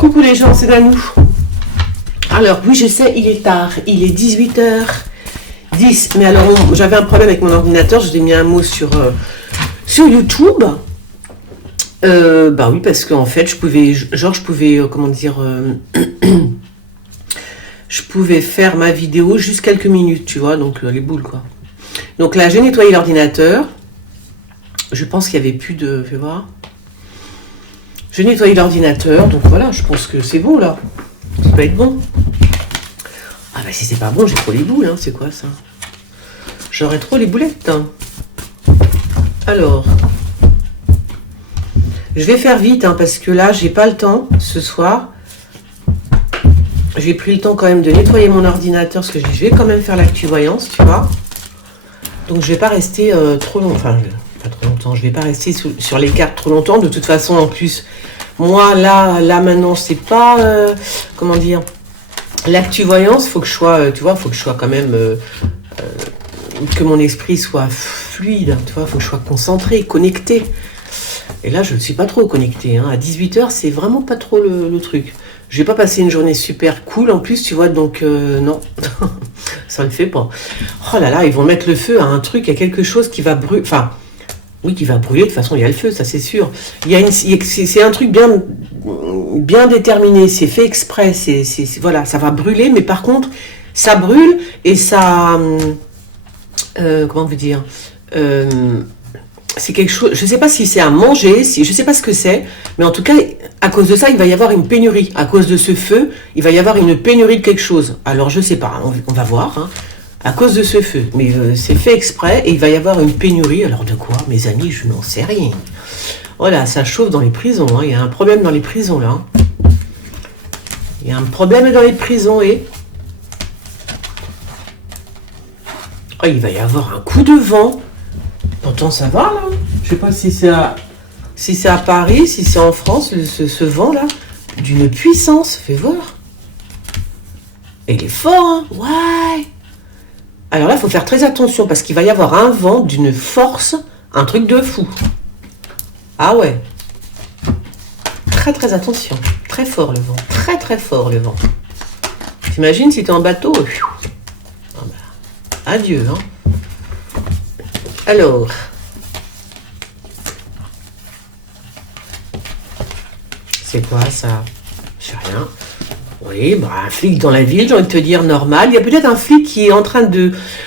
Coucou les gens, c'est Nanou. Alors oui, je sais, il est tard, il est 18h10. Mais alors, j'avais un problème avec mon ordinateur, je lui ai mis un mot sur YouTube. Bah oui, parce qu'en fait, je pouvais, comment dire, je pouvais faire ma vidéo juste quelques minutes, tu vois, donc les boules, quoi. Donc là, j'ai nettoyé l'ordinateur. Je pense qu'il n'y avait plus de... Fais voir. J'ai nettoyé l'ordinateur, donc voilà, je pense que c'est bon, là. Ça peut être bon. Ah bah si c'est pas bon, j'ai trop les boules, hein, c'est quoi ça? J'aurais trop les boulettes, hein. Alors... Je vais faire vite, hein, parce que là, j'ai pas le temps, ce soir. J'ai pris le temps quand même de nettoyer mon ordinateur, parce que je vais quand même faire l'actu-voyance, tu vois. Donc je vais pas rester trop long, enfin... Pas trop longtemps, je vais pas rester sur les cartes trop longtemps. De toute façon, en plus, moi, là maintenant, c'est pas, comment dire, l'actu-voyance, faut que je sois, tu vois, faut que je sois quand même, que mon esprit soit fluide, tu vois, faut que je sois concentré, connecté. Et là, je ne suis pas trop connecté, hein. À 18h, c'est vraiment pas trop le truc. Je vais pas passer une journée super cool, en plus, tu vois, donc, non, ça ne le fait pas. Oh là là, ils vont mettre le feu à un truc, à quelque chose qui va brûler, enfin... Oui, qui va brûler, de toute façon, il y a le feu, ça c'est sûr. C'est un truc bien déterminé, c'est fait exprès, voilà, ça va brûler, mais par contre, ça brûle et ça... comment vous dire c'est quelque chose, je ne sais pas si c'est à manger, je ne sais pas ce que c'est, mais en tout cas, à cause de ça, il va y avoir une pénurie. À cause de ce feu, il va y avoir une pénurie de quelque chose. Alors, je ne sais pas, on va voir, hein. À cause de ce feu, mais c'est fait exprès et il va y avoir une pénurie. Alors de quoi, mes amis, je n'en sais rien. Voilà, ça chauffe dans les prisons, hein. Il y a un problème dans les prisons là. Il y a un problème dans les prisons et... Oh, il va y avoir un coup de vent. Pourtant ça va là. Je sais pas si c'est à Paris, si c'est en France, ce vent là, d'une puissance, fais voir. Et il est fort, hein. Ouais. Alors là, il faut faire très attention parce qu'il va y avoir un vent d'une force, un truc de fou. Ah ouais. Très très attention. Très fort le vent. Très très fort le vent. T'imagines si t'es en bateau? Ah bah, adieu, hein. Alors. C'est quoi ça? Je sais rien. Oui, bah, un flic dans la ville, j'ai envie de te dire, normal. Il y a peut-être un flic qui est en train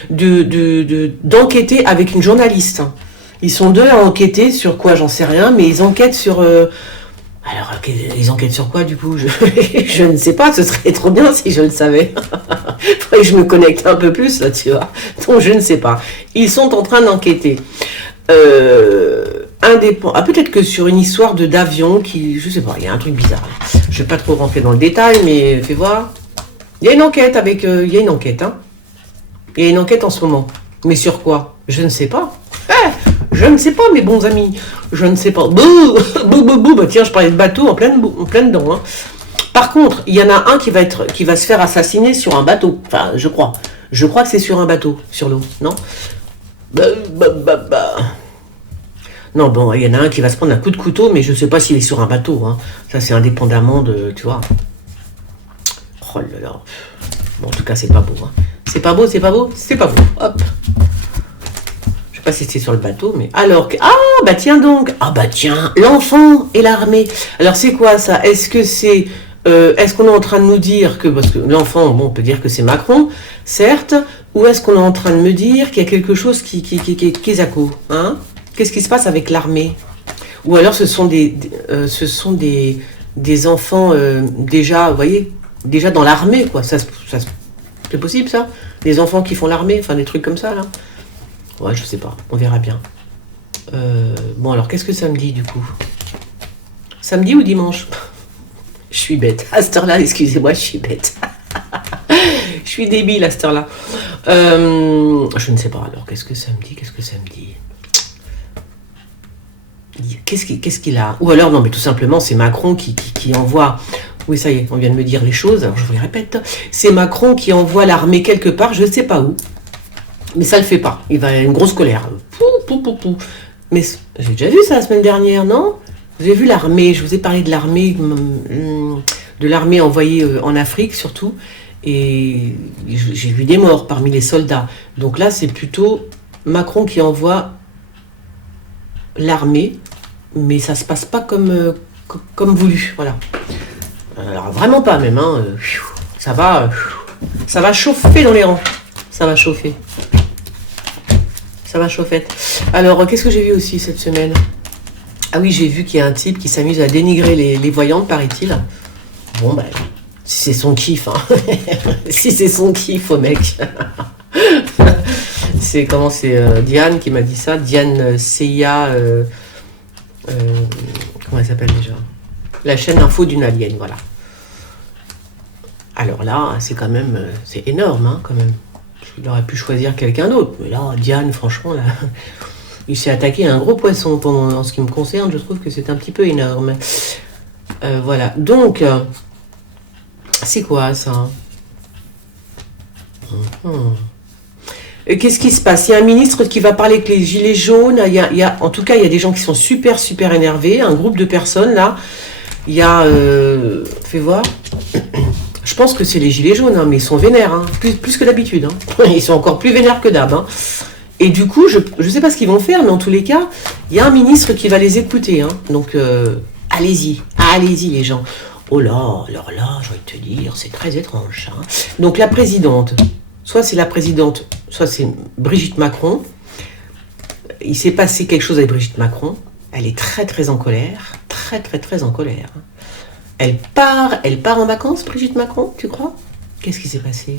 d'enquêter avec une journaliste. Ils sont deux à enquêter sur quoi, j'en sais rien, mais ils enquêtent sur... Alors, ils enquêtent sur quoi, du coup? Je ne sais pas, ce serait trop bien si je le savais. Faudrait que je me connecte un peu plus, là, tu vois. Donc, je ne sais pas. Ils sont en train d'enquêter. Ah, peut-être que sur une histoire d'avion qui, je sais pas, il y a un truc bizarre. Je vais pas trop rentrer dans le détail, mais fais voir. Il y a une enquête il y a une enquête, hein. Il y a une enquête en ce moment. Mais sur quoi? Je ne sais pas. Je ne sais pas, mes bons amis. Je ne sais pas. Bouh, bouh, bouh, bouh. Bah, tiens, je parlais de bateau en pleine dedans, hein. Par contre, il y en a un qui va se faire assassiner sur un bateau. Enfin, je crois. Je crois que c'est sur un bateau, sur l'eau, non? Non, bon, il y en a un qui va se prendre un coup de couteau, mais je ne sais pas s'il est sur un bateau, hein. Ça, c'est indépendamment de, tu vois. Oh là là. Bon, en tout cas, c'est pas beau, hein. C'est pas beau, c'est pas beau, c'est pas beau. Hop. Je sais pas si c'est sur le bateau, mais... Alors, ah, bah tiens donc. Ah, bah tiens, l'enfant et l'armée. Alors, c'est quoi ça? Est-ce que c'est... est-ce qu'on est en train de nous dire que... Parce que l'enfant, bon, on peut dire que c'est Macron, certes. Ou est-ce qu'on est en train de me dire qu'il y a quelque chose qui est à coup, hein? Qu'est-ce qui se passe avec l'armée? Ou alors ce sont des enfants déjà, vous voyez, déjà dans l'armée, quoi. C'est possible, ça? Des enfants qui font l'armée, enfin des trucs comme ça, là? Ouais, je sais pas, on verra bien. Bon, alors, qu'est-ce que ça me dit, du coup? Samedi ou dimanche? Je suis bête. À cette heure-là, excusez-moi, je suis bête. Je suis débile à cette heure-là. Je ne sais pas, alors, qu'est-ce que ça me dit? Qu'est-ce qu'il a? Ou alors, non, mais tout simplement, c'est Macron qui envoie... Oui, ça y est, on vient de me dire les choses, alors je vous les répète. C'est Macron qui envoie l'armée quelque part, je ne sais pas où. Mais ça ne le fait pas. Il va y avoir une grosse colère. Pou. Mais j'ai déjà vu ça la semaine dernière, non? Vous avez vu l'armée, je vous ai parlé de l'armée de l'armée envoyée en Afrique surtout. Et j'ai vu des morts parmi les soldats. Donc là, c'est plutôt Macron qui envoie l'armée, mais ça se passe pas comme voulu. Voilà. Alors vraiment pas même. Hein. Ça va chauffer dans les rangs. Ça va chauffer. Ça va chauffer. Alors, qu'est-ce que j'ai vu aussi cette semaine? Ah oui, j'ai vu qu'il y a un type qui s'amuse à dénigrer les voyantes, paraît-il. Bon, ben, si c'est son kiff, hein. Si c'est son kiff, au mec. C'est Diane qui m'a dit ça. Diane CIA. Comment elle s'appelle déjà? La chaîne info d'une alien, voilà. Alors là, c'est quand même. C'est énorme, hein, quand même. Il aurait pu choisir quelqu'un d'autre. Mais là, Diane, franchement, là. Il s'est attaqué à un gros poisson. En ce qui me concerne, je trouve que c'est un petit peu énorme. Voilà. Donc, c'est quoi ça? Et qu'est-ce qui se passe? Il y a un ministre qui va parler avec les gilets jaunes. En tout cas, il y a des gens qui sont super, super énervés. Un groupe de personnes, là. Il y a... fais voir. Je pense que c'est les gilets jaunes, hein, mais ils sont vénères. Hein, plus que d'habitude. Hein. Ils sont encore plus vénères que d'hab. Hein. Et du coup, je ne sais pas ce qu'ils vont faire, mais en tous les cas, il y a un ministre qui va les écouter. Hein. Donc, allez-y les gens. Oh là, alors là, j'ai envie de te dire, c'est très étrange. Hein. Donc la présidente, soit c'est la présidente, soit c'est Brigitte Macron. Il s'est passé quelque chose avec Brigitte Macron. Elle est très très en colère. Très très très en colère. Elle part en vacances, Brigitte Macron, tu crois? Qu'est-ce qui s'est passé?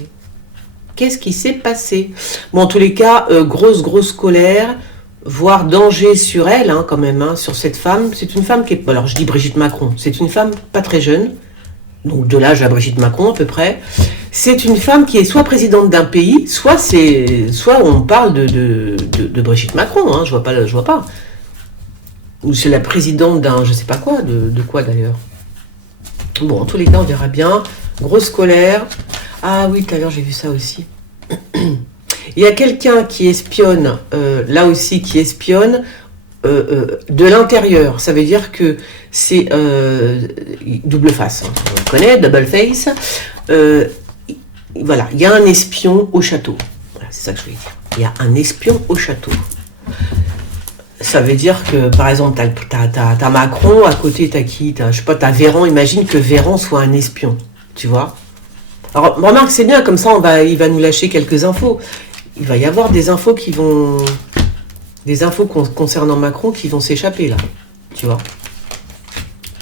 Qu'est-ce qui s'est passé? Bon, en tous les cas, grosse colère, voire danger sur elle, hein, quand même, hein, sur cette femme. C'est une femme qui est... Alors, je dis Brigitte Macron. C'est une femme pas très jeune, donc de l'âge à Brigitte Macron, à peu près. C'est une femme qui est soit présidente d'un pays, soit on parle de Brigitte Macron, hein, je vois pas. Ou c'est la présidente d'un... je sais pas quoi, de quoi d'ailleurs. Bon, en tous les cas, on verra bien. Grosse colère. Ah oui, tout à l'heure, j'ai vu ça aussi. Il y a quelqu'un qui espionne, là aussi, qui espionne de l'intérieur. Ça veut dire que c'est double face. Hein. On le connaît, double face. Voilà, il y a un espion au château. Voilà, c'est ça que je voulais dire. Il y a un espion au château. Ça veut dire que, par exemple, t'as Macron, à côté, t'as qui? Je sais pas, t'as Véran. Imagine que Véran soit un espion, tu vois. Alors, remarque, c'est bien, comme ça, il va nous lâcher quelques infos. Il va y avoir des infos concernant Macron qui vont s'échapper, là, tu vois.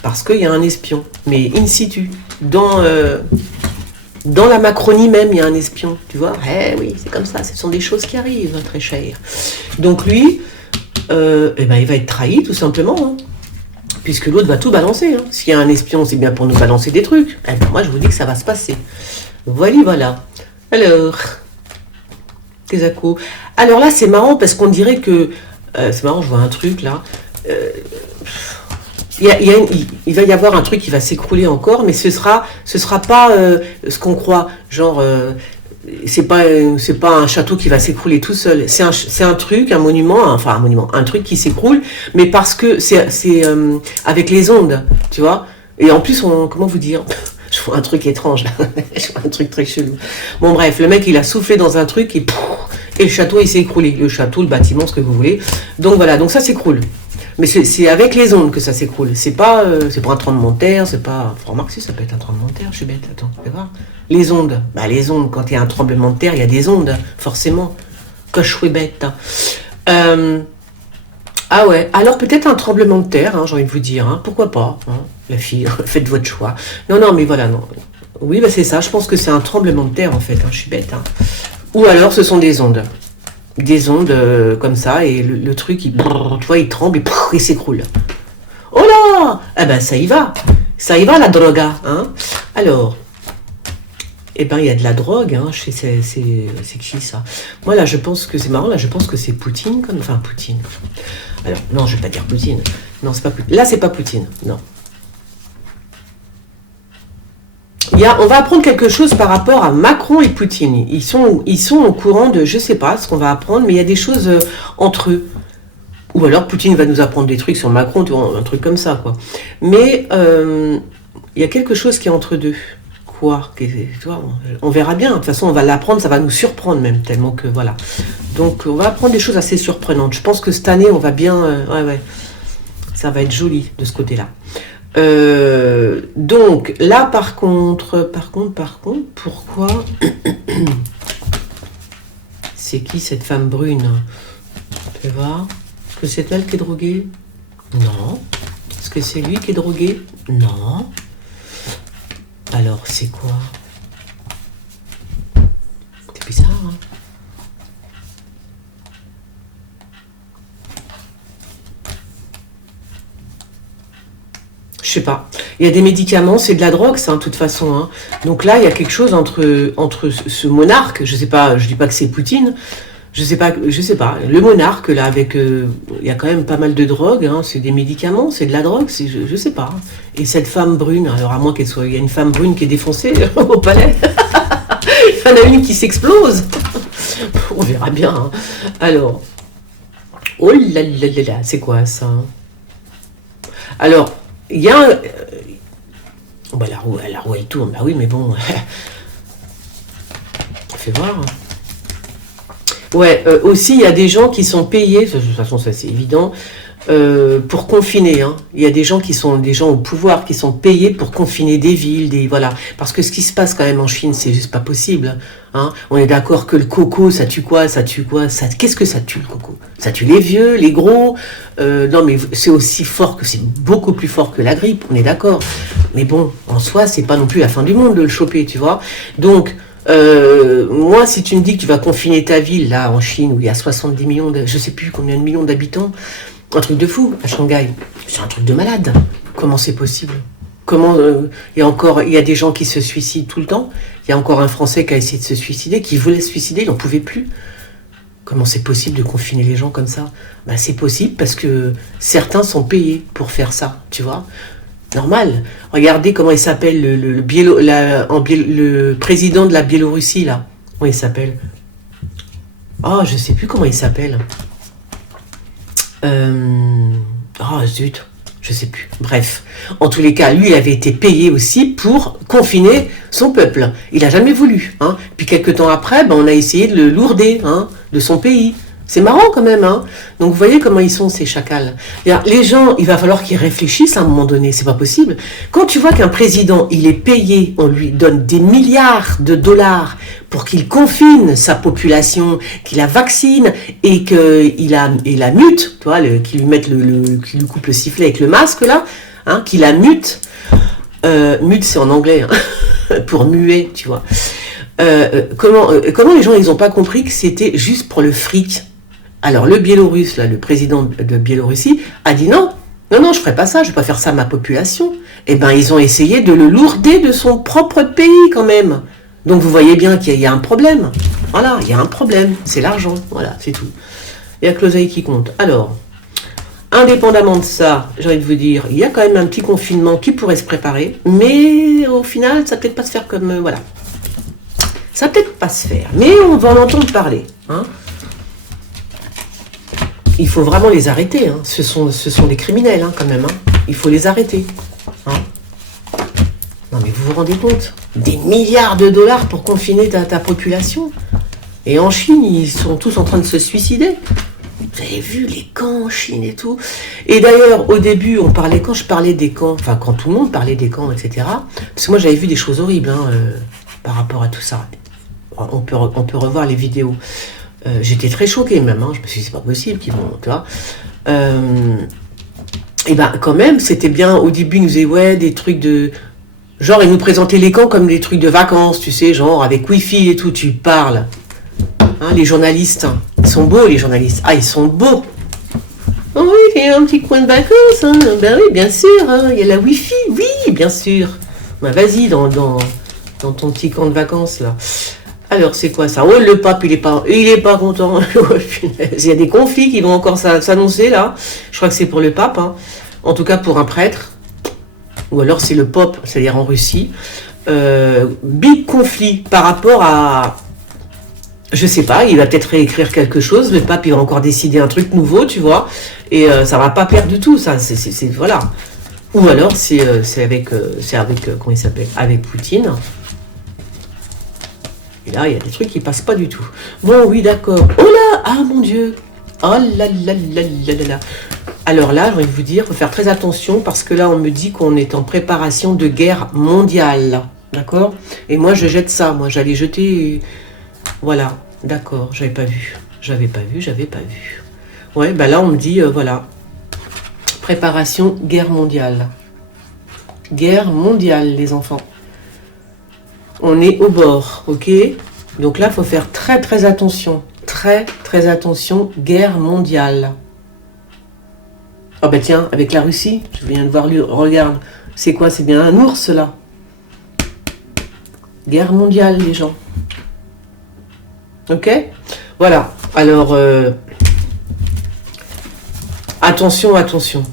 Parce qu'il y a un espion, mais in situ, dans la Macronie même, il y a un espion, tu vois. Eh oui, c'est comme ça, ce sont des choses qui arrivent, très cher. Donc lui... il va être trahi tout simplement, hein, puisque l'autre va tout balancer. Hein. S'il y a un espion, c'est bien pour nous balancer des trucs. Moi, je vous dis que ça va se passer. Voilà. Alors, tes accos. Alors là, c'est marrant parce qu'on dirait que... c'est marrant, je vois un truc là. Il va y avoir un truc qui va s'écrouler encore, mais ce sera pas ce qu'on croit. Genre... c'est pas un château qui va s'écrouler tout seul. C'est un truc, un truc qui s'écroule, mais parce que c'est avec les ondes, tu vois. Et en plus, comment vous dire? Je vois un truc étrange là. Je vois un truc très chelou. Bon bref, le mec il a soufflé dans un truc et le château il s'est écroulé. Le château, le bâtiment, ce que vous voulez. Donc voilà, donc ça s'écroule. Mais c'est avec les ondes que ça s'écroule. C'est pas un tremblement de terre, c'est pas... Remarque si ça peut être un tremblement de terre, je suis bête, attends, tu vas voir. Les ondes, quand il y a un tremblement de terre, il y a des ondes, forcément. Que je suis bête. Ah ouais, alors peut-être un tremblement de terre, hein, j'ai envie de vous dire, hein, pourquoi pas, hein, la fille, faites votre choix. Non, mais voilà, non. Oui, c'est ça, je pense que c'est un tremblement de terre en fait, hein, je suis bête. Hein. Ou alors ce sont des ondes. Des ondes comme ça, et le truc, tu vois, il tremble et il s'écroule. Oh là! Ça y va la droga, hein. Alors, il y a de la drogue, hein, c'est qui ça? Moi là, je pense que c'est marrant, là, je pense que c'est Poutine, Poutine. Alors, non, je vais pas dire Poutine. Non, c'est pas Poutine. Là, c'est pas Poutine, non. On va apprendre quelque chose par rapport à Macron et Poutine. Ils sont au courant de, je sais pas ce qu'on va apprendre, mais il y a des choses entre eux. Ou alors Poutine va nous apprendre des trucs sur Macron, un truc comme ça, quoi. Mais Il y a quelque chose qui est entre deux. Quoi? Tu vois, on verra bien. De toute façon, on va l'apprendre, ça va nous surprendre même, tellement que voilà. Donc, on va apprendre des choses assez surprenantes. Je pense que cette année, on va bien... ouais. Ça va être joli de ce côté-là. Donc, là, par contre, pourquoi... C'est qui cette femme brune? Tu vas voir. Est-ce que c'est elle qui est droguée? Non. Est-ce que c'est lui qui est drogué? Non. Alors, c'est quoi? C'est bizarre, hein? Je sais pas. Il y a des médicaments, c'est de la drogue, ça, de toute façon. Hein. Donc là, il y a quelque chose entre ce monarque, je sais pas, je dis pas que c'est Poutine, je sais pas, le monarque, là, avec... il y a quand même pas mal de drogue, hein, c'est des médicaments, c'est de la drogue, je sais pas. Et cette femme brune, alors à moins qu'elle soit... Il y a une femme brune qui est défoncée au palais. Il y en a une qui s'explose. On verra bien. Hein. Alors... Oh là là là là, c'est quoi ça? Alors... Il y a un... Bah, la roue elle tourne, bah oui, mais bon. Fais voir. Ouais, aussi, il y a des gens qui sont payés, de toute façon, ça c'est évident, pour confiner. Hein. Il y a des gens qui sont des gens au pouvoir qui sont payés pour confiner des villes, voilà. Parce que ce qui se passe quand même en Chine, c'est juste pas possible. Hein. On est d'accord que le coco, ça tue quoi? Qu'est-ce que ça tue, le coco? Ça tue les vieux, les gros. Non, mais c'est aussi fort que c'est beaucoup plus fort que la grippe. On est d'accord. Mais bon, en soi, c'est pas non plus la fin du monde de le choper, tu vois. Donc moi, si tu me dis que tu vas confiner ta ville là en Chine où il y a 70 millions, je sais plus combien de millions d'habitants. Un truc de fou, à Shanghai. C'est un truc de malade. Comment c'est possible? Comment il y a des gens qui se suicident tout le temps. Il y a encore un Français qui a essayé de se suicider, qui voulait se suicider, il n'en pouvait plus. Comment c'est possible de confiner les gens comme ça? Ben, c'est possible parce que certains sont payés pour faire ça, tu vois. Normal. Regardez comment il s'appelle le président de la Biélorussie, là. Comment il s'appelle? Oh, je sais plus comment il s'appelle. Oh zut, je sais plus. Bref, en tous les cas, lui, il avait été payé aussi pour confiner son peuple. Il a jamais voulu. Hein. Puis quelques temps après, on a essayé de le lourder de son pays. C'est marrant quand même. Hein. Donc vous voyez comment ils sont ces chacals. Les gens, il va falloir qu'ils réfléchissent à un moment donné. C'est pas possible. Quand tu vois qu'un président, il est payé, on lui donne des milliards de dollars pour qu'il confine sa population, qu'il la vaccine et qu'il la mute, tu vois, qu'il lui mette qu'il lui coupe le sifflet avec le masque là, hein, qu'il la mute. Mute c'est en anglais hein, pour muet, tu vois. Comment les gens ils ont pas compris que c'était juste pour le fric. Alors le Biélorusse là, le président de Biélorussie a dit non, je ferai pas ça, je vais pas faire ça à ma population. Eh ben ils ont essayé de le lourder de son propre pays quand même. Donc vous voyez bien qu'il y a un problème. Voilà, il y a un problème, c'est l'argent, voilà, c'est tout. Il y a que l'oseille qui compte. Alors, indépendamment de ça, j'ai envie de vous dire, il y a quand même un petit confinement qui pourrait se préparer, mais au final, ça va peut-être pas se faire comme... voilà. Ça va peut-être pas se faire, mais on va en entendre parler. Hein. Il faut vraiment les arrêter. Hein. Ce sont des criminels, hein, quand même. Hein. Il faut les arrêter. Hein. Non, mais vous vous rendez compte? Des milliards de dollars pour confiner ta population. Et en Chine, ils sont tous en train de se suicider. Vous avez vu les camps en Chine et tout. Et d'ailleurs, au début, quand je parlais des camps, enfin quand tout le monde parlait des camps, etc. Parce que moi, j'avais vu des choses horribles par rapport à tout ça. On peut revoir les vidéos. J'étais très choquée même. Hein. Je me suis dit, c'est pas possible qu'ils vont, tu vois. Et ben quand même, c'était bien. Au début, ils nous disaient, ouais, des trucs de... Genre, ils nous présentaient les camps comme des trucs de vacances, tu sais, genre avec Wi-Fi et tout, tu parles. Hein, les journalistes, hein. Ils sont beaux, les journalistes. Ah, ils sont beaux. Oh oui, il y a un petit coin de vacances. Hein. Ben oui, bien sûr. Hein. Il y a la Wi-Fi, oui, bien sûr. Ben vas-y, dans ton petit camp de vacances, là. Alors, c'est quoi ça? Oh, le pape, il est pas content. Il y a des conflits qui vont encore s'annoncer, là. Je crois que c'est pour le pape. Hein. En tout cas, pour un prêtre. Ou alors, c'est le pope, c'est-à-dire en Russie. Big conflit par rapport à... Je sais pas, il va peut-être réécrire quelque chose. Le pape, il va encore décider un truc nouveau, tu vois. Et ça va pas perdre du tout, ça. Voilà. Ou alors c'est avec, comment il s'appelle, avec Poutine. Et là, il y a des trucs qui passent pas du tout. Bon, oui, d'accord. Oh là, ah mon Dieu. Oh là là là là là là. Alors là, j'ai envie de vous dire, il faut faire très attention parce que là, on me dit qu'on est en préparation de guerre mondiale. D'accord? Et moi, je jette ça. Moi, j'allais jeter... Voilà, d'accord, j'avais pas vu. J'avais pas vu. Ouais, bah là, on me dit, voilà. Préparation guerre mondiale. Guerre mondiale, les enfants. On est au bord, ok? Donc là, il faut faire très très attention. Très très attention, guerre mondiale. Oh bah tiens, avec la Russie, je viens de voir lui, regarde. C'est quoi? C'est bien un ours là. Guerre mondiale, les gens. Ok? Voilà. Alors, attention, attention.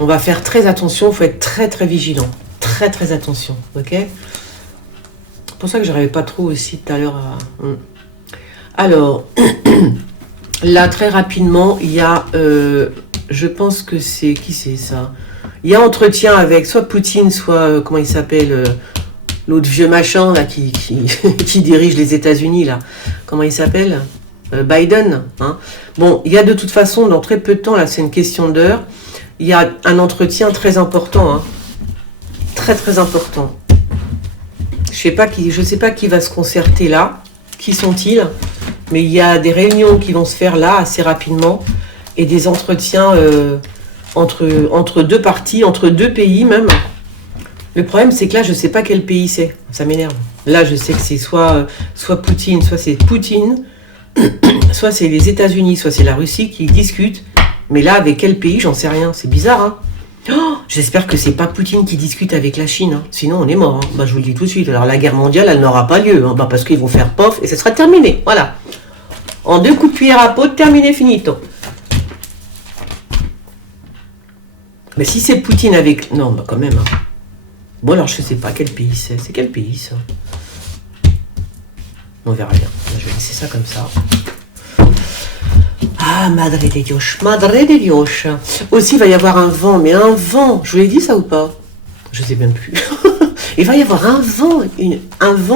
On va faire très attention, il faut être très très vigilant. Très très attention, ok? C'est pour ça que je n'arrivais pas trop aussi tout à l'heure à... Alors, là très rapidement, il y a, je pense que c'est, qui c'est ça? Il y a entretien avec soit Poutine, soit, comment il s'appelle, l'autre vieux machin là qui dirige les États-Unis là. Comment il s'appelle? Biden. Hein. Bon, il y a de toute façon, dans très peu de temps, là c'est une question d'heure, il y a un entretien très important. Hein. Très très important. Je sais pas qui va se concerter là. Qui sont-ils? Mais il y a des réunions qui vont se faire là assez rapidement et des entretiens entre deux parties, entre deux pays même. Le problème, c'est que là, je ne sais pas quel pays c'est. Ça m'énerve. Là, je sais que c'est soit Poutine, soit c'est Poutine, soit c'est les États-Unis, soit c'est la Russie qui discutent. Mais là, avec quel pays, j'en sais rien. C'est bizarre, hein. Oh, j'espère que c'est pas Poutine qui discute avec la Chine. Hein. Sinon, on est mort. Hein. Bah, je vous le dis tout de suite. Alors, la guerre mondiale, elle n'aura pas lieu. Hein. Bah, parce qu'ils vont faire pof et ça sera terminé. Voilà. En 2 coups de cuillère à peau, terminé, finito. Mais si c'est Poutine avec... Non, bah quand même. Hein. Bon, alors, je sais pas quel pays c'est. C'est quel pays, ça? On verra bien. Je vais laisser ça comme ça. Ah, Madre de Dios, Madre de Dios. Aussi, il va y avoir un vent, mais un vent. Je vous l'ai dit ça ou pas? Je sais même plus. Il va y avoir un vent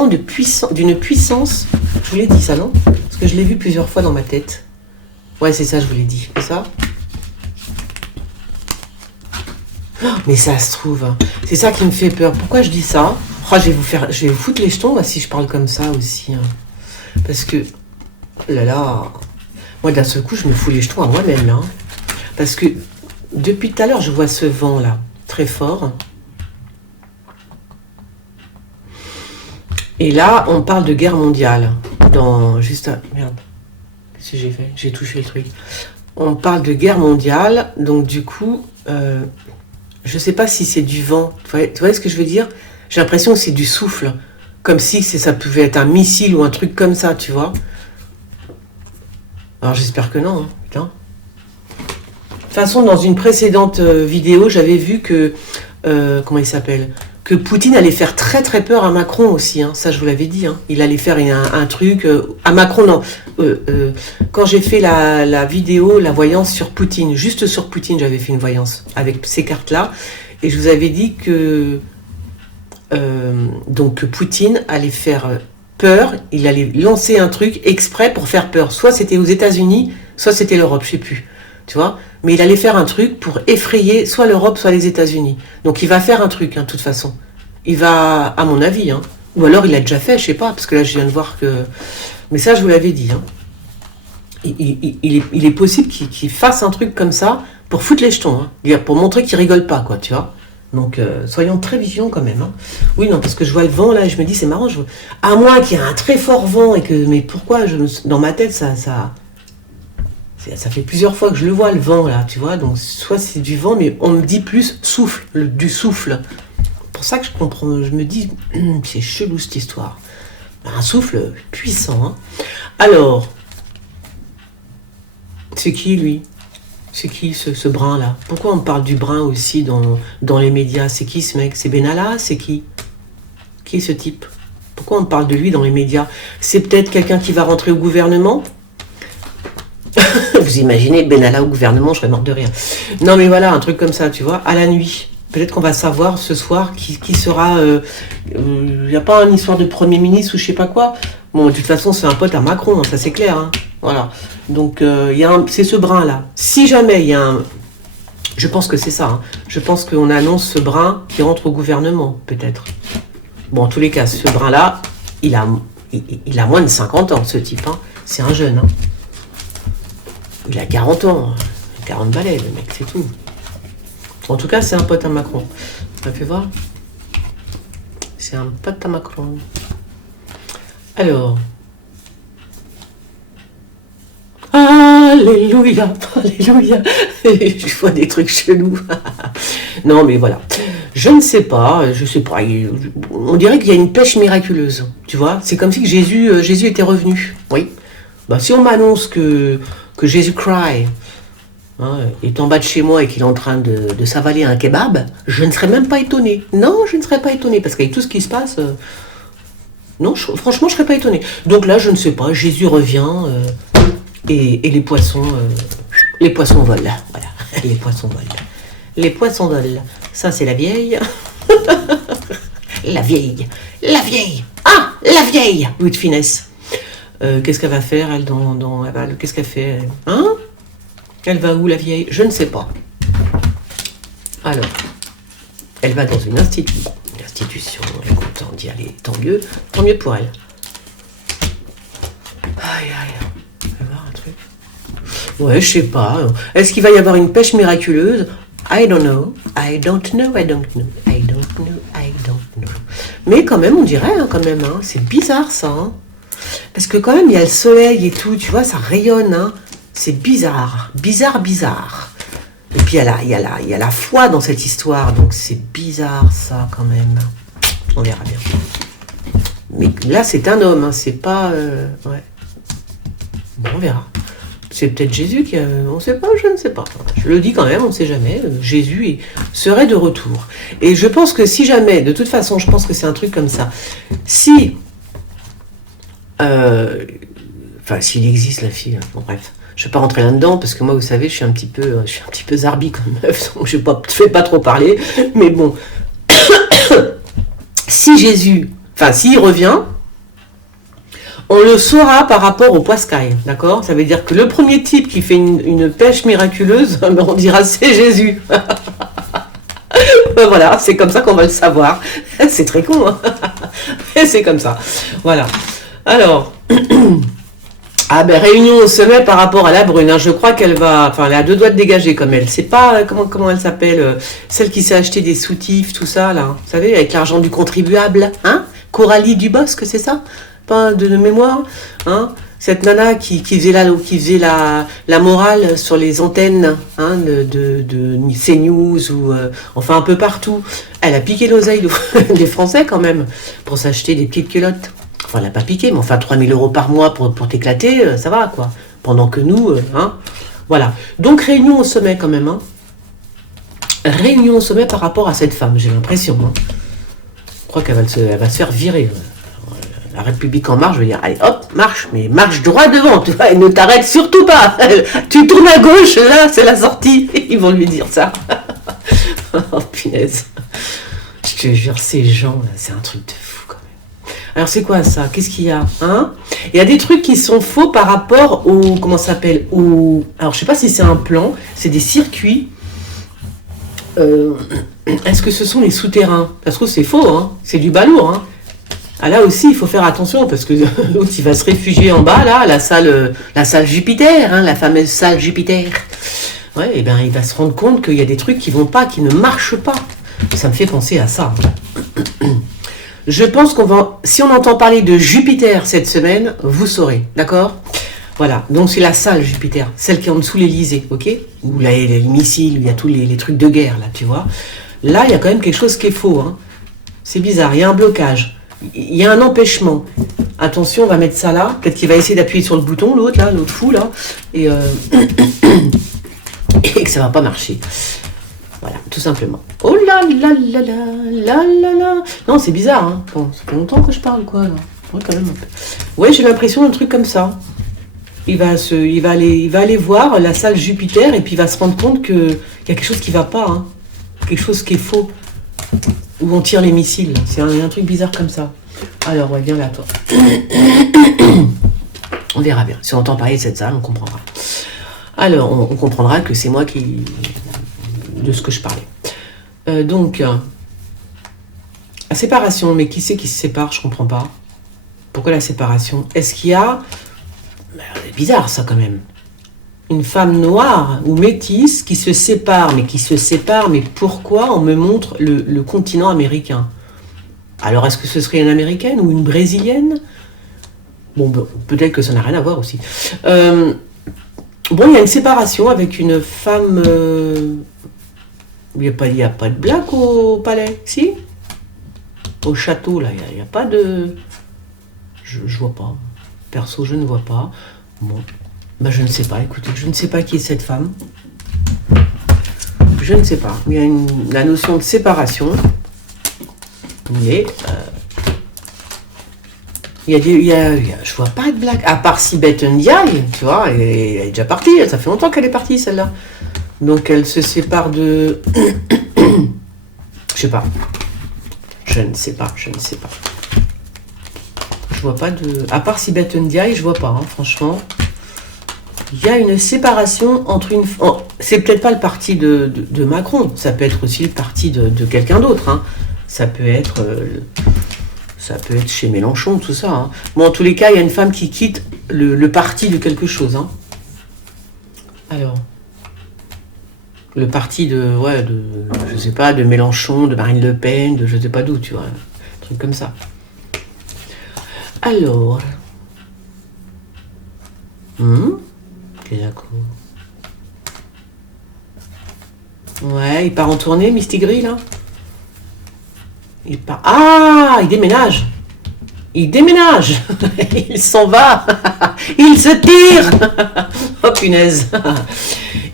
d'une puissance. Je vous l'ai dit ça, non? Parce que je l'ai vu plusieurs fois dans ma tête. Ouais, c'est ça, je vous l'ai dit. C'est ça? Oh, mais ça se trouve. C'est ça qui me fait peur. Pourquoi je dis ça? Oh, je vais vous foutre les jetons si je parle comme ça aussi. Hein. Parce que, oh là là, moi d'un seul coup, je me fous les jetons à moi-même là. Parce que depuis tout à l'heure, je vois ce vent là, très fort. Et là, on parle de guerre mondiale. Merde. Qu'est-ce que j'ai fait? J'ai touché le truc. On parle de guerre mondiale. Donc du coup, je ne sais pas si c'est du vent. Tu vois ce que je veux dire? J'ai l'impression que c'est du souffle. Comme si ça pouvait être un missile ou un truc comme ça, tu vois. Alors j'espère que non. Hein, putain. De toute façon, dans une précédente vidéo, j'avais vu que... comment il s'appelle? Que Poutine allait faire très très peur à Macron aussi, hein. Ça je vous l'avais dit, hein. Il allait faire un truc à Macron, non. Quand j'ai fait la vidéo, la voyance sur Poutine, juste sur Poutine, j'avais fait une voyance avec ces cartes-là, et je vous avais dit que donc Poutine allait faire peur, il allait lancer un truc exprès pour faire peur. Soit c'était aux États-Unis, soit c'était l'Europe, je sais plus, tu vois. Mais il allait faire un truc pour effrayer soit l'Europe, soit les États-Unis. Donc il va faire un truc, hein, de toute façon. Il va, à mon avis, hein. Ou alors il l'a déjà fait, je sais pas, parce que là je viens de voir que... Mais ça, je vous l'avais dit. Hein. Il est possible qu'il fasse un truc comme ça pour foutre les jetons, hein. Pour montrer qu'il rigole pas, quoi, tu vois. Donc soyons très vigilants quand même. Hein. Oui, non, parce que je vois le vent là et je me dis, c'est marrant. À moins qu'il y ait un très fort vent et que... Mais pourquoi dans ma tête, ça fait plusieurs fois que je le vois, le vent, là, tu vois. Donc, soit c'est du vent, mais on me dit plus souffle, du souffle. C'est pour ça que je comprends, je me dis, c'est chelou cette histoire. Un souffle puissant. Hein. Alors, c'est qui, lui? C'est qui, ce brun-là? Pourquoi on parle du brun aussi dans les médias? C'est qui, ce mec? C'est Benalla? C'est qui? Qui est ce type? Pourquoi on parle de lui dans les médias? C'est peut-être quelqu'un qui va rentrer au gouvernement? Vous imaginez Benalla au gouvernement, je serais morte de rire. Non mais voilà, un truc comme ça, tu vois, à la nuit. Peut-être qu'on va savoir ce soir qui sera... Il n'y a pas une histoire de Premier ministre ou je sais pas quoi. Bon, de toute façon, c'est un pote à Macron, hein, ça c'est clair. Hein. Voilà. Donc, c'est ce brin-là. Si jamais il y a un... Je pense que c'est ça. Hein. Je pense qu'on annonce ce brin qui rentre au gouvernement, peut-être. Bon, en tous les cas, ce brin-là, il a moins de 50 ans, ce type. Hein. C'est un jeune. Hein. Il a 40 ans. 40 balais, le mec, c'est tout. En tout cas, c'est un pote à Macron. Ça fait voir. C'est un pote à Macron. Alors. Alléluia, alléluia. Je vois des trucs chelous. Non, mais voilà. Je ne sais pas. On dirait qu'il y a une pêche miraculeuse. Tu vois, c'est comme si que Jésus était revenu. Oui. Bah, si on m'annonce que Jésus Christ est en bas de chez moi et qu'il est en train de s'avaler un kebab, je ne serais même pas étonnée. Non, je ne serais pas étonnée, parce qu'avec tout ce qui se passe, non, franchement, je ne serais pas étonnée. Donc là, je ne sais pas, Jésus revient et les poissons volent. Voilà, les poissons volent. Les poissons volent. Ça, c'est la vieille. La vieille. Ah, la vieille. Oui, de finesse. Qu'est-ce qu'elle va faire, elle, qu'est-ce qu'elle fait, elle hein? Elle va où, la vieille? Je ne sais pas. Alors, elle va dans une institution. Écoute, on dit, allez, tant mieux pour elle. Aïe. On va voir un truc. Ouais, je sais pas. Est-ce qu'il va y avoir une pêche miraculeuse? I don't know. Mais quand même, on dirait, hein, quand même. Hein, c'est bizarre, ça. Hein. Parce que quand même, il y a le soleil et tout, tu vois, ça rayonne. Hein. C'est bizarre. Et puis, il y a la foi dans cette histoire. Donc, c'est bizarre, ça, quand même. On verra bien. Mais là, c'est un homme. Hein, c'est pas... ouais. Bon, on verra. C'est peut-être Jésus qui a... On ne sait pas, je ne sais pas. Je le dis quand même, on ne sait jamais. Jésus serait de retour. Et je pense que si jamais... De toute façon, je pense que c'est un truc comme ça. Si... s'il existe, la fille... Bon, bref. Je ne vais pas rentrer là-dedans, parce que moi, vous savez, je suis un petit peu zarbi comme meuf, donc je ne fais pas trop parler. Mais bon, si Jésus, s'il revient, on le saura par rapport au poiscaille, d'accord? Ça veut dire que le premier type qui fait une pêche miraculeuse, on dira c'est Jésus. Voilà, c'est comme ça qu'on va le savoir. C'est très con, hein? C'est comme ça. Voilà. Alors... Ah ben réunion au sommet par rapport à la brune, hein. Je crois qu'elle va, elle a deux doigts de dégager comme elle. C'est pas, comment elle s'appelle, celle qui s'est acheté des soutifs, tout ça là, vous savez, avec l'argent du contribuable, hein? Coralie Dubosc, c'est ça? Pas de mémoire, hein? Cette nana qui faisait la morale sur les antennes, hein, de CNews ou enfin un peu partout. Elle a piqué l'oseille des Français quand même pour s'acheter des petites culottes. Enfin, elle n'a pas piqué, mais enfin 3 000 € par mois pour t'éclater, ça va, quoi. Pendant que nous, hein. Voilà. Donc, réunion au sommet, quand même, hein. Réunion au sommet par rapport à cette femme, j'ai l'impression, hein. Je crois qu'elle va se faire virer. La République en marche, je veux dire, allez, hop, marche, mais marche droit devant, tu vois, et ne t'arrête surtout pas. Tu tournes à gauche, là, c'est la sortie. Ils vont lui dire ça. Oh, punaise. Je te jure, ces gens, là, c'est un truc de fou, quand même. Alors c'est quoi ça? Qu'est-ce qu'il y a, hein? Il y a des trucs qui sont faux par rapport au... Comment ça s'appelle? Alors je sais pas si c'est un plan, c'est des circuits. Est-ce que ce sont les souterrains? Parce que c'est faux, hein? C'est du balourd, hein? Ah là aussi, il faut faire attention, parce que l'autre, il va se réfugier en bas, là, la salle Jupiter, hein, la fameuse salle Jupiter. Ouais, et bien il va se rendre compte qu'il y a des trucs qui vont pas, qui ne marchent pas. Ça me fait penser à ça. Je pense si on entend parler de Jupiter cette semaine, vous saurez, d'accord? Voilà, donc c'est la salle Jupiter, celle qui est en dessous l'Élysée, ok? Où là, il y a les missiles, où il y a tous les trucs de guerre, là, tu vois? Là, il y a quand même quelque chose qui est faux, hein. C'est bizarre, il y a un blocage, il y a un empêchement. Attention, on va mettre ça là, peut-être qu'il va essayer d'appuyer sur le bouton, l'autre fou, là, et que ça va pas marcher. Voilà, tout simplement. Oh là là là là là là là. Non, c'est bizarre, hein. Bon, ça fait longtemps que je parle, quoi, là. Ouais, quand même un peu. Ouais, j'ai l'impression d'un truc comme ça. Il va aller voir la salle Jupiter et puis il va se rendre compte qu'il y a quelque chose qui va pas, hein. quelque chose qui est faux. Où on tire les missiles. C'est un truc bizarre comme ça. Alors, ouais, viens là, toi. On verra bien. Si on entend parler de cette salle, on comprendra. Alors, on comprendra que c'est moi qui... de ce que je parlais. Donc, la séparation, mais qui c'est qui se sépare? Je comprends pas. Pourquoi la séparation? Est-ce qu'il y a... C'est bizarre, ça, quand même. Une femme noire ou métisse qui se sépare, mais pourquoi on me montre le continent américain? Alors, est-ce que ce serait une américaine ou une brésilienne? Bon, peut-être que ça n'a rien à voir aussi. Bon, il y a une séparation avec une femme... Il n'y a pas de blague au palais, si? Au château, là, il n'y a pas de... Je vois pas. Perso, je ne vois pas. Bon, ben, je ne sais pas, écoutez, je ne sais pas qui est cette femme. Je ne sais pas. Il y a la notion de séparation. Mais... je vois pas de blague. À part Sibeth Ndiaye, tu vois, elle est déjà partie. Ça fait longtemps qu'elle est partie, celle-là. Donc, elle se sépare de... Je sais pas. Je ne sais pas. Je vois pas de... À part Sibeth Ndiaye, je vois pas, hein, franchement. Il y a une séparation entre une... Oh, c'est peut-être pas le parti de Macron. Ça peut être aussi le parti de quelqu'un d'autre. Hein. Ça peut être chez Mélenchon, tout ça. Hein. Bon, en tous les cas, il y a une femme qui quitte le parti de quelque chose. Hein. Alors... Le parti je sais pas, de Mélenchon, de Marine Le Pen, de je sais pas d'où, tu vois. Un truc comme ça. Alors... Ok, d'accord. Ouais, il part en tournée, Misty Gris, là. Il déménage. Il s'en va. Il se tire. Oh, punaise.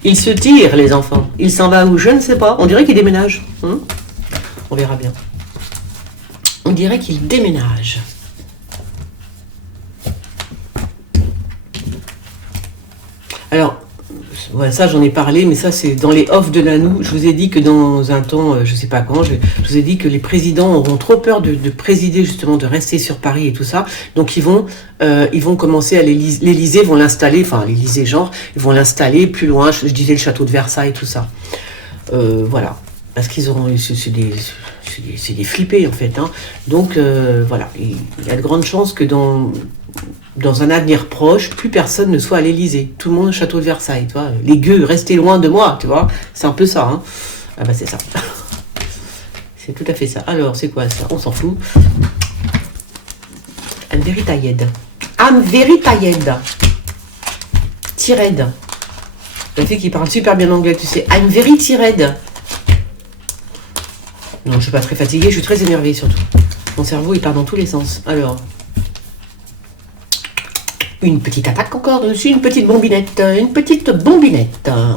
Il se tire, les enfants. Il s'en va où? Je ne sais pas. On dirait qu'il déménage. On verra bien. On dirait qu'il déménage. Alors, ouais, ça j'en ai parlé, mais ça c'est dans les off de Nanou. Je vous ai dit que dans un temps, je sais pas quand, je vous ai dit que les présidents auront trop peur de présider, justement, de rester sur Paris et tout ça. Donc ils vont commencer à l'Élysée, vont l'installer, enfin l'Élysée genre, ils vont l'installer plus loin. Je disais le château de Versailles, tout ça. Voilà, parce qu'ils auront, c'est des flippés en fait. Hein. Donc voilà, il y a de grandes chances que dans un avenir proche, plus personne ne soit à l'Élysée. Tout le monde au château de Versailles, tu vois. Les gueux, restez loin de moi, tu vois. C'est un peu ça, hein. Ah bah c'est ça. C'est tout à fait ça. Alors, c'est quoi ça? On s'en fout. I'm very tired. I'm very tired. Tired. La fille qui parle super bien anglais, tu sais. I'm very tired. Non, je suis pas très fatiguée, je suis très énervée surtout. Mon cerveau, il part dans tous les sens. Alors... Une petite attaque encore dessus, une petite bombinette.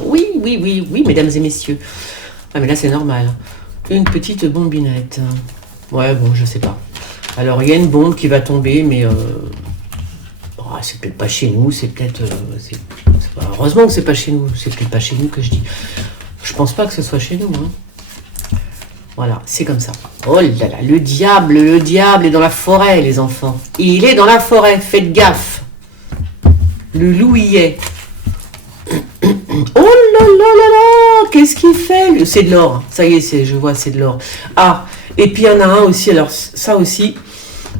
Oui, mesdames et messieurs. Ah, mais là, c'est normal. Une petite bombinette. Ouais, bon, je sais pas. Alors, il y a une bombe qui va tomber, mais... c'est peut-être pas chez nous, c'est peut-être... heureusement que c'est pas chez nous. C'est peut-être pas chez nous que je dis. Je pense pas que ce soit chez nous, hein. Voilà, c'est comme ça. Oh là là, le diable est dans la forêt, les enfants. Il est dans la forêt, faites gaffe. Le loup y est. Oh là là là là, qu'est-ce qu'il fait? C'est de l'or. Ça y est, je vois, c'est de l'or. Ah, et puis il y en a un aussi, alors ça aussi,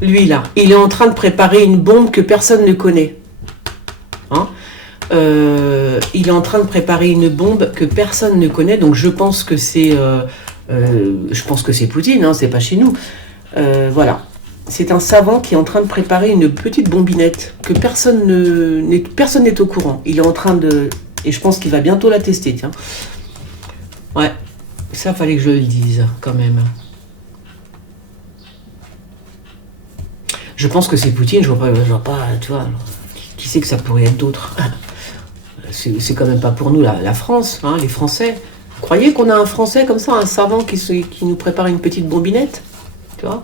lui là, il est en train de préparer une bombe que personne ne connaît. Hein? Il est en train de préparer une bombe que personne ne connaît, donc je pense que c'est Poutine, hein, c'est pas chez nous. Voilà. C'est un savant qui est en train de préparer une petite bombinette que personne n'est au courant. Il est en train de... Et je pense qu'il va bientôt la tester, tiens. Ouais, ça fallait que je le dise, quand même. Je pense que c'est Poutine, je vois pas, tu vois, qui sait que ça pourrait être d'autres. C'est quand même pas pour nous la France, hein, les Français. Vous croyez qu'on a un Français comme ça, un savant qui nous prépare une petite bombinette? Tu vois?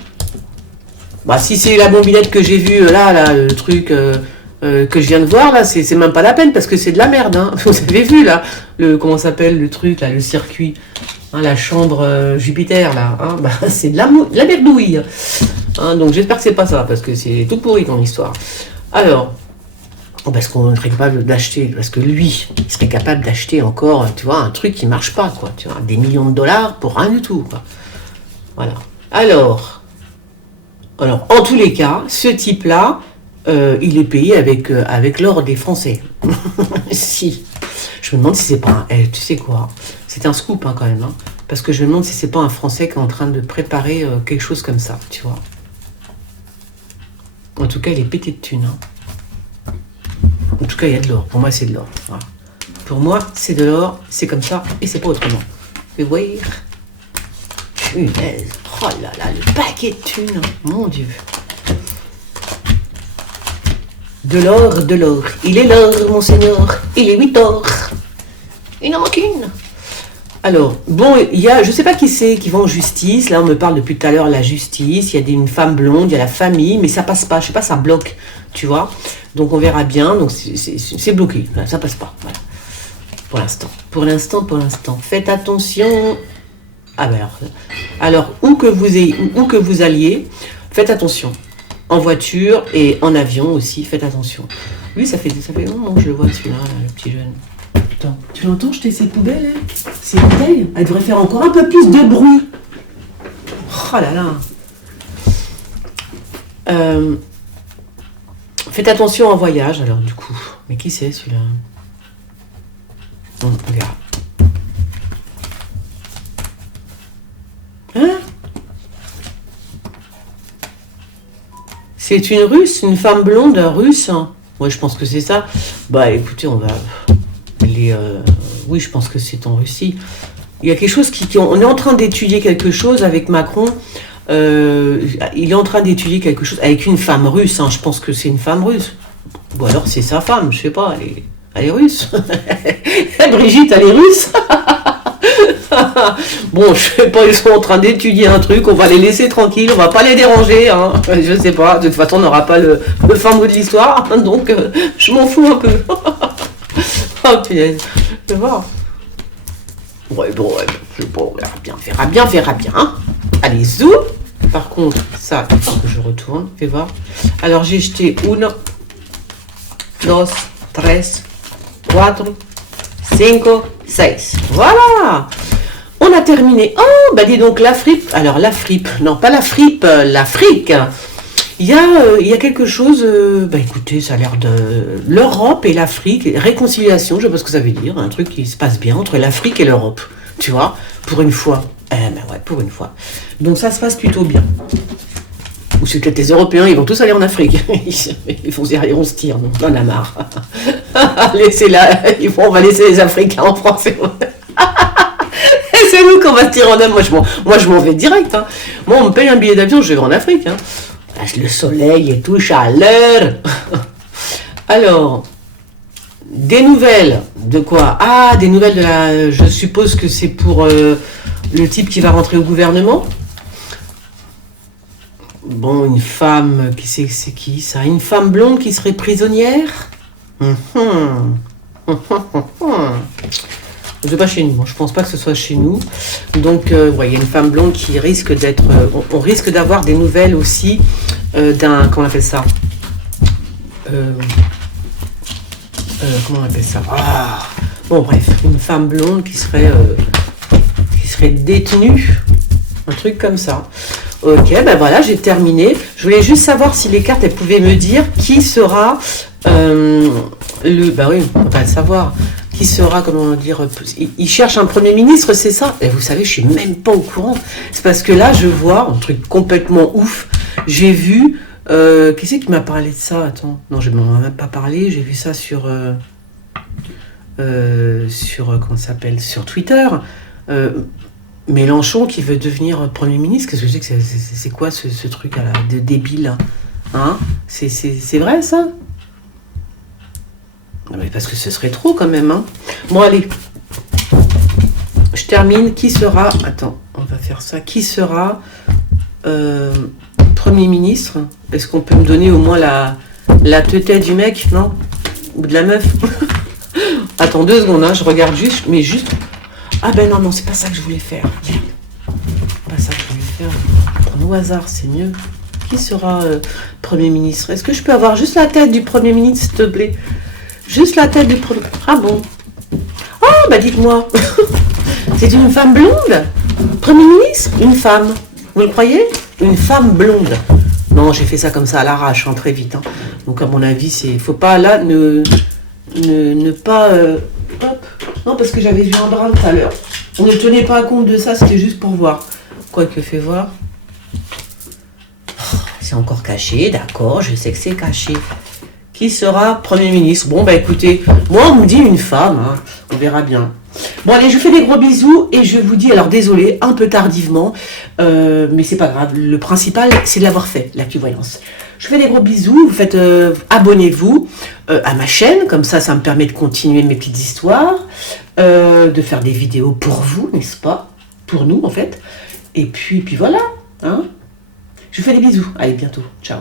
Bah, si c'est la bombinette que j'ai vue là, le truc que je viens de voir, là, c'est même pas la peine parce que c'est de la merde. Hein. Vous avez vu là, comment s'appelle le truc, là, le circuit. Hein, la chambre Jupiter, là, hein, bah, c'est de la merdouille. Hein, donc j'espère que c'est pas ça, parce que c'est tout pourri ton histoire. Alors, parce qu'on serait capable d'acheter, parce que lui, il serait capable d'acheter encore, tu vois, un truc qui marche pas, quoi. Tu vois, des millions de dollars pour rien du tout, quoi. Voilà. Alors, en tous les cas, ce type-là, il est payé avec l'or des Français. Si. Je me demande si c'est pas un... tu sais quoi, c'est un scoop hein, quand même. Hein, parce que je me demande si c'est pas un Français qui est en train de préparer quelque chose comme ça, tu vois. En tout cas, il est pété de thunes. Hein. En tout cas, il y a de l'or. Pour moi, c'est de l'or. Voilà. Pour moi, c'est de l'or, c'est comme ça, et c'est pas autrement. Je vais voir. Punaise. Oh là là, le paquet de thunes. Mon Dieu. De l'or, de l'or. Il est l'or, monseigneur. Il est 8 or. Il n'en manque une. Alors, bon, il y a, je sais pas qui c'est qui va en justice. Là, on me parle depuis tout à l'heure la justice. Il y a une femme blonde, il y a la famille, mais ça passe pas. Je sais pas, ça bloque, tu vois. Donc, on verra bien. Donc, c'est bloqué. Voilà, ça passe pas. Voilà. Pour l'instant. Pour l'instant. Faites attention. Ah ben alors, où que vous alliez, faites attention. En voiture et en avion aussi, faites attention. Lui, ça fait un moment que je le vois celui-là, le petit jeune. Attends, tu l'entends jeter ses poubelles, elle? Ses bouteilles? Elle devrait faire encore un peu plus de bruit. Oh là là. Faites attention en voyage, alors du coup. Mais qui c'est celui-là? Regarde. Hein? C'est une russe, une femme blonde russe. Ouais, je pense que c'est ça. Bah écoutez, on va... Oui, je pense que c'est en Russie. Il y a quelque chose on est en train d'étudier quelque chose avec Macron. Il est en train d'étudier quelque chose avec une femme russe. Hein. Je pense que c'est une femme russe. Ou alors c'est sa femme, je sais pas. Elle est russe. Brigitte, elle est russe. Bon, je sais pas, ils sont en train d'étudier un truc, on va les laisser tranquilles, on va pas les déranger, hein. Je sais pas, de toute façon on n'aura pas le fin mot de l'histoire, hein, donc je m'en fous un peu. Oh punaise, je vais voir. Ouais, bon, je sais pas, on verra bien, hein. Allez, zou. Par contre, ça, il faut que je retourne, fais voir. Alors j'ai jeté 1, 2, 3, 4, 5, 6. Voilà. On a terminé. Oh, bah dis donc, la fripe. Alors, la fripe. Non, pas la fripe, l'Afrique. Il y a quelque chose... bah écoutez, ça a l'air de... L'Europe et l'Afrique, réconciliation, je sais pas ce que ça veut dire. Un truc qui se passe bien entre l'Afrique et l'Europe. Tu vois, pour une fois. Ben ouais, pour une fois. Donc, ça se passe plutôt bien. Ou c'est que les Européens, ils vont tous aller en Afrique. Ils vont se tirer. On en a marre. Laissez-la. On va laisser les Africains en France. C'est nous qu'on va se tirer en homme. Moi, je m'en vais direct. Hein. Moi, on me paye un billet d'avion, je vais en Afrique. Hein. Le soleil et tout, chaleur. Alors, des nouvelles de quoi? Ah, des nouvelles de la... Je suppose que c'est pour le type qui va rentrer au gouvernement. Bon, une femme, c'est qui ça? Une femme blonde qui serait prisonnière? C'est pas chez nous, je pense pas que ce soit chez nous. Donc, ouais, il y a une femme blonde qui risque d'être... on risque d'avoir des nouvelles aussi d'un... Comment on appelle ça? Comment on appelle ça? Bon, bref, une femme blonde qui serait détenue. Un truc comme ça. Ok, ben voilà, j'ai terminé. Je voulais juste savoir si les cartes, elles pouvaient me dire qui sera bah oui, on va le savoir. Qui sera, comment dire, il cherche un Premier ministre, c'est ça? Et vous savez, je suis même pas au courant. C'est parce que là, je vois un truc complètement ouf. J'ai vu, qui c'est qui m'a parlé de ça? Attends, non, je ne m'en ai même pas parlé. J'ai vu ça sur comment ça s'appelle? Sur Twitter. Mélenchon qui veut devenir Premier ministre. Qu'est-ce que c'est quoi ce truc là, de débile? Hein? C'est vrai ça? Non, mais parce que ce serait trop quand même. Hein. Bon, allez. Je termine. Qui sera... Attends, on va faire ça. Qui sera Premier ministre? Est-ce qu'on peut me donner au moins la tête du mec? Non? Ou de la meuf? Attends 2 secondes, hein, je regarde juste. Mais juste... Ah ben non, non, c'est pas ça que je voulais faire. Merde. Pas ça que je voulais faire. Prendre au hasard, c'est mieux. Qui sera Premier ministre? Est-ce que je peux avoir juste la tête du Premier ministre, s'il te plaît? Juste la tête du Premier... Ah bon? Oh, bah dites-moi. C'est une femme blonde? Premier ministre? Une femme. Vous le croyez? Une femme blonde. Non, j'ai fait ça comme ça à l'arrache, hein, très vite. Hein. Donc à mon avis, c'est... Faut pas là ne pas... hop. Non, parce que j'avais vu un brin tout à l'heure. On ne tenait pas compte de ça, c'était juste pour voir. Quoique, fais voir. Oh, c'est encore caché, d'accord, je sais que c'est caché. Qui sera Premier ministre? Bon, bah écoutez, moi on me dit une femme, hein. On verra bien. Bon allez, je vous fais des gros bisous et je vous dis, alors désolé, un peu tardivement, mais c'est pas grave. Le principal, c'est de l'avoir fait, la voyance. Je vous fais des gros bisous, vous faites, abonnez-vous à ma chaîne, comme ça me permet de continuer mes petites histoires, de faire des vidéos pour vous, n'est-ce pas? Pour nous en fait. Et puis voilà, hein. Je vous fais des bisous, allez bientôt, ciao.